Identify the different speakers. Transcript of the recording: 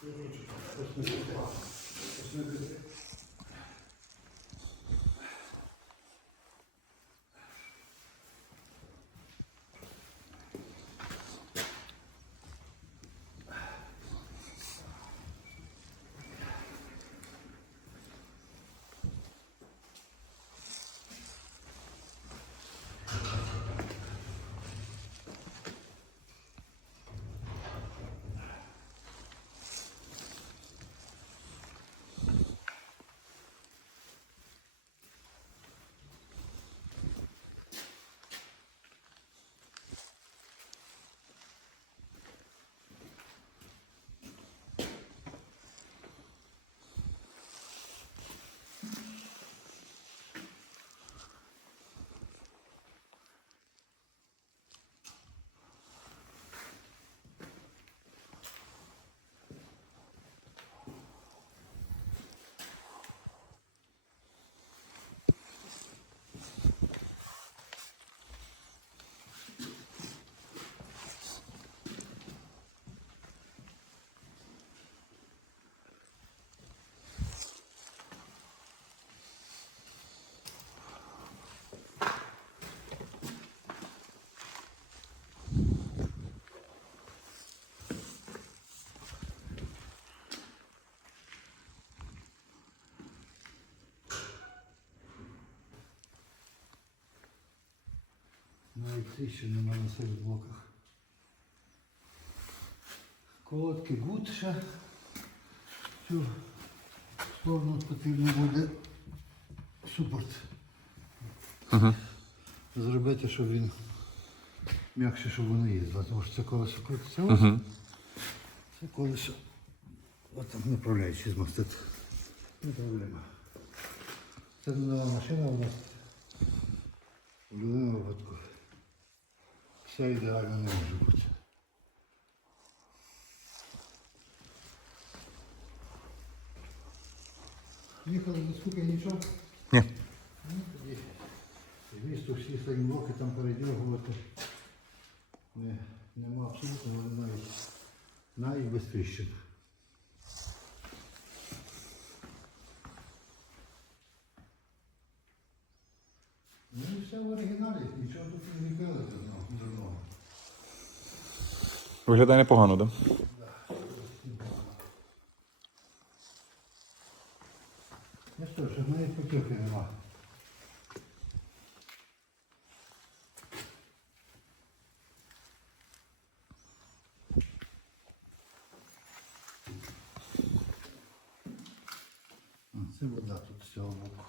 Speaker 1: Коротше, ось Навіть тріщин нема на цих блоках. Колодки гуд ще. Цю сторону потрібно буде супорт.
Speaker 2: Угу.
Speaker 1: Зробити, щоб він м'якше, щоб воно їздило. Тому що це колесо крутиться.
Speaker 2: Угу.
Speaker 1: Це колесо. От там направляючи змастити. Не проблема. Це нова машина у нас. В будь-якому випадку. Все ідеально не може бути. Їхали до скупи нічого.
Speaker 2: Ні.
Speaker 1: Ну, тоді місто всі свої блоки там передергувати. Не, нема абсолютно вони навіть навіть без тріщин. Ну і все в оригіналі, нічого тут не дурного.
Speaker 2: Виглядає непогано, так? Да?
Speaker 1: Ну що ж, навіть потьоки нема. А, Це вода тут з цього боку.